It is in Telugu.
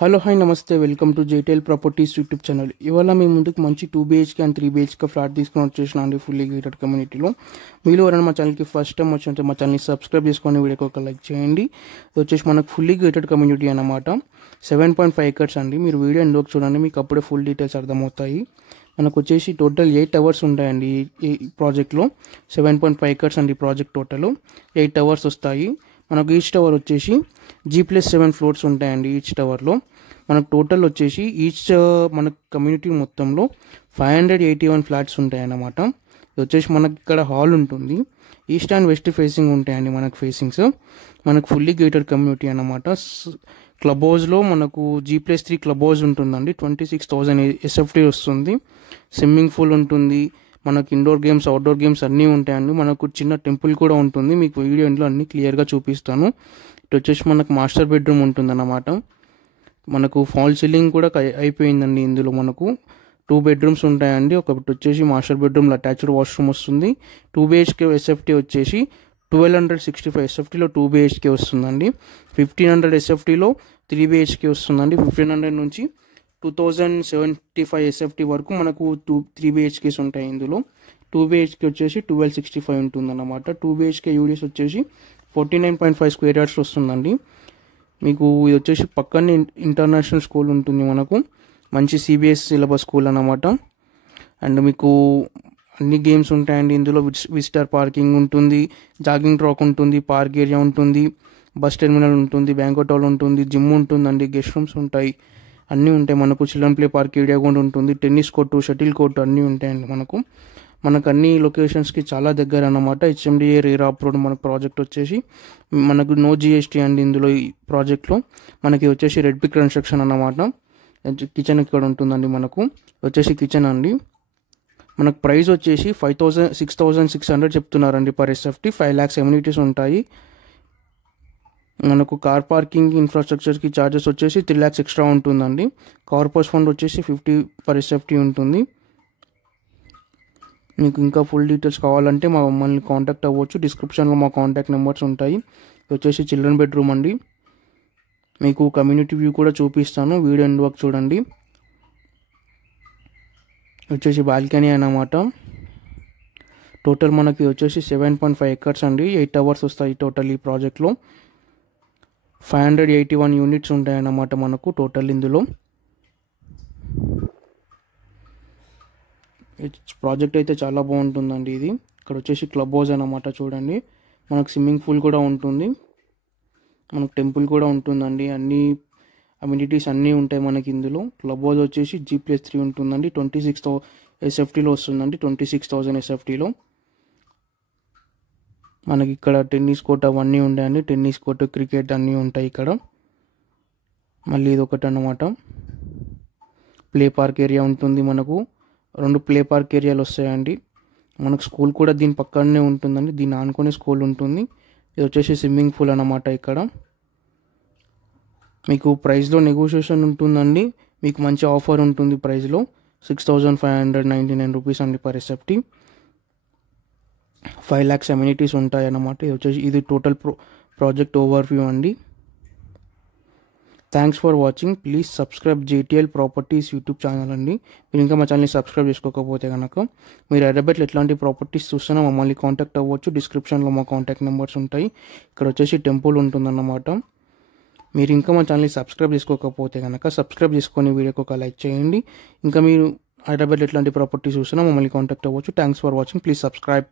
హలో హాయ్ నమస్తే welcome to JTL properties YouTube channel. ఇవాళ మీ ముందుకు మంచి 2 BHK అండ్ 3 BHK ఫ్లాట్ తీసుకొని వచ్చేసిన అండి ఫుల్లీ గేటెడ్ కమ్యూనిటీలో. మీలో ఎవరైనా మా ఛానల్కి ఫస్ట్ టైం వచ్చింటే మా ఛానల్ని సబ్స్క్రైబ్ చేసుకొని వీడియోకి ఒక లైక్ చేయండి. ఇది వచ్చేసి మనకు ఫుల్లీ గేటెడ్ కమ్యూనిటీ అన్నమాట. 7.5 acres అండి. మీరు వీడియో ఎండ్లోకి చూడండి, మీకు అప్పుడే ఫుల్ డీటెయిల్స్ అర్థమవుతాయి. మనకు వచ్చేసి టోటల్ 8 hours ఉంటాయండి ఈ ప్రాజెక్ట్లో. 7.5 acres అండి ప్రాజెక్ట్ టోటల్. 8 hours వస్తాయి. మనకు ఈచ్ టవర్ వచ్చేసి G+7 ఫ్లోర్స్ ఉంటాయండి ఈచ్ టవర్లో. మనకు టోటల్ వచ్చేసి మన కమ్యూనిటీ మొత్తంలో 581 ఫ్లాట్స్ ఉంటాయన్నమాట. ఇది వచ్చేసి మనకి ఇక్కడ హాల్ ఉంటుంది. ఈస్ట్ అండ్ వెస్ట్ ఫేసింగ్ ఉంటాయండి మనకు ఫేసింగ్స్. మనకు ఫుల్లీ గేటెడ్ కమ్యూనిటీ అన్నమాట. క్లబ్ హౌస్లో మనకు G+3 క్లబ్ హౌస్ ఉంటుందండి. 26,000 SFT వస్తుంది. స్విమ్మింగ్ పూల్ ఉంటుంది. మనకు ఇండోర్ గేమ్స్ అవుట్డోర్ గేమ్స్ అన్నీ ఉంటాయండి. మనకు చిన్న టెంపుల్ కూడా ఉంటుంది. మీకు వీడియో ఇంట్లో అన్నీ క్లియర్గా చూపిస్తాను. ఇటు వచ్చేసి మనకు మాస్టర్ బెడ్రూమ్ ఉంటుందన్నమాట. మనకు ఫాల్ సీలింగ్ కూడా అయిపోయిందండి. ఇందులో మనకు 2 bedrooms ఉంటాయండి. ఒకటి వచ్చేసి మాస్టర్ బెడ్రూమ్లో అటాచ్డ్ వాష్రూమ్ వస్తుంది. 2 BHK SFT వచ్చేసి 1265 SFTలో 2 BHK వస్తుందండి. 1500 SFTలో 3 BHK వస్తుందండి. 1500 నుంచి 2075 SFT వరకు మనకు 3 BHKs ఉంటాయి. ఇందులో 2 BHK వచ్చేసి 1265 ఉంటుందన్నమాట. 2 BHK యూడిఎస్ వచ్చేసి 49.5 square yards వస్తుందండి. మీకు ఇది వచ్చేసి పక్కనే ఇంటర్నేషనల్ స్కూల్ ఉంటుంది. మనకు మంచి CBSE సిలబస్ స్కూల్ అన్నమాట. అండ్ మీకు అన్ని గేమ్స్ ఉంటాయండి. ఇందులో విజిటర్ పార్కింగ్ ఉంటుంది, జాగింగ్ ట్రాక్ ఉంటుంది, పార్క్ ఏరియా ఉంటుంది, బస్ టెర్మినల్ ఉంటుంది, బ్యాంక్వెట్ హాల్ ఉంటుంది, జిమ్ ఉంటుందండి, గెస్ట్ రూమ్స్ ఉంటాయి, అన్నీ ఉంటాయి. మనకు చిల్డ్రన్ ప్లే పార్క్ ఏరియా కూడా ఉంటుంది, టెన్నిస్ కోర్టు, షటిల్ కోర్టు అన్నీ ఉంటాయండి. మనకు అన్ని లొకేషన్స్కి చాలా దగ్గర అన్నమాట. HMDA రేరా అప్రోడ్ మనకు ప్రాజెక్ట్ వచ్చేసి మనకు నో GST అండి. ఇందులో ఈ ప్రాజెక్ట్లో మనకి వచ్చేసి రెడ్ పిక్ కన్స్ట్రక్షన్ అన్నమాట. కిచెన్ ఇక్కడ ఉంటుందండి. మనకు వచ్చేసి కిచెన్ అండి. మనకు ప్రైస్ వచ్చేసి 6,600 చెప్తున్నారండి పర్ SFT. 5 lakhs ఎమ్యూనిటీస్ ఉంటాయి. మనకు కార్ పార్కింగ్ ఇన్ఫ్రాస్ట్రక్చర్కి ఛార్జెస్ వచ్చేసి 3 lakhs ఎక్స్ట్రా ఉంటుందండి. కార్పస్ ఫండ్ వచ్చేసి 50 per SFT ఉంటుంది. మీకు ఇంకా ఫుల్ డీటెయిల్స్ కావాలంటే మమ్మల్ని కాంటాక్ట్ అవ్వచ్చు. డిస్క్రిప్షన్లో మా కాంటాక్ట్ నెంబర్స్ ఉంటాయి. ఇది వచ్చేసి చిల్డ్రన్ బెడ్రూమ్ అండి. మీకు కమ్యూనిటీ వ్యూ కూడా చూపిస్తాను, వీడియో ఎండ్ వరకు చూడండి. వచ్చేసి బాల్కనీ అన్నమాట. టోటల్ మనకి వచ్చేసి 7.5 acres అండి. 8 hours వస్తాయి టోటల్ ఈ ప్రాజెక్ట్లో. 581 యూనిట్స్ ఉంటాయన్నమాట మనకు టోటల్ ఇందులో. ప్రాజెక్ట్ అయితే చాలా బాగుంటుందండి ఇది. ఇక్కడ వచ్చేసి క్లబ్ హౌస్ అన్నమాట. చూడండి, మనకు స్విమ్మింగ్ పూల్ కూడా ఉంటుంది, మనకు టెంపుల్ కూడా ఉంటుందండి. అన్ని అమ్యూనిటీస్ అన్నీ ఉంటాయి మనకి ఇందులో. క్లబ్ హౌస్ వచ్చేసి G+3 ఉంటుందండి. 26,000 SFTలో వస్తుందండి. 26,000 SFTలో మనకి ఇక్కడ టెన్నిస్ కోర్ట్ అవన్నీ ఉంటాయండి. టెన్నిస్ కోర్ట్, క్రికెట్ అన్నీ ఉంటాయి ఇక్కడ. మళ్ళీ ఇది ఒకటి అన్నమాట. ప్లే పార్క్ ఏరియా ఉంటుంది. మనకు 2 ప్లే పార్క్ ఏరియాలు వస్తాయండి. మనకు స్కూల్ కూడా దీని పక్కనే ఉంటుందండి. దీన్ని ఆనుకునే స్కూల్ ఉంటుంది. ఇది వచ్చేసి స్విమ్మింగ్ పూల్ అన్నమాట. ఇక్కడ మీకు ప్రైస్లో నెగోషియేషన్ ఉంటుందండి. మీకు మంచి ఆఫర్ ఉంటుంది ప్రైస్లో. 6,599 rupees అండి పర్ SFT. 5 lakhs అమ్యూనిటీస్ ఉంటాయి అన్నమాట. ఇది టోటల్ ప్రాజెక్ట్ ఓవర్వ్యూ అండి. Thanks for watching. Please subscribe JTL properties YouTube channel అండి. మీరు ఇంకా మా ఛానల్ని సబ్స్క్రైబ్ చేసుకోకపోతే కనుక మీరు హైదరాబాద్లో ఎట్లాంటి ప్రాపర్టీస్ చూస్తున్నా మమ్మల్ని కాంటాక్ట్ అవ్వచ్చు. డిస్క్రిప్షన్లో మా కాంటాక్ట్ నెంబర్స్ ఉంటాయి. ఇక్కడ వచ్చేసి టెంపుల్ ఉంటుందన్నమాట. మీరు ఇంకా మా ఛానల్ని సబ్స్క్రైబ్ చేసుకోకపోతే కనుక సబ్స్క్రైబ్ చేసుకొని వీడియోకి ఒక లైక్ చేయండి. ఇంకా మీరు హైదరాబాద్లో ఎట్లాంటి ప్రాపర్టీస్ చూస్తున్నా మమ్మల్ని కాంటాక్ట్ అవ్వచ్చు. Thanks for watching. Please subscribe.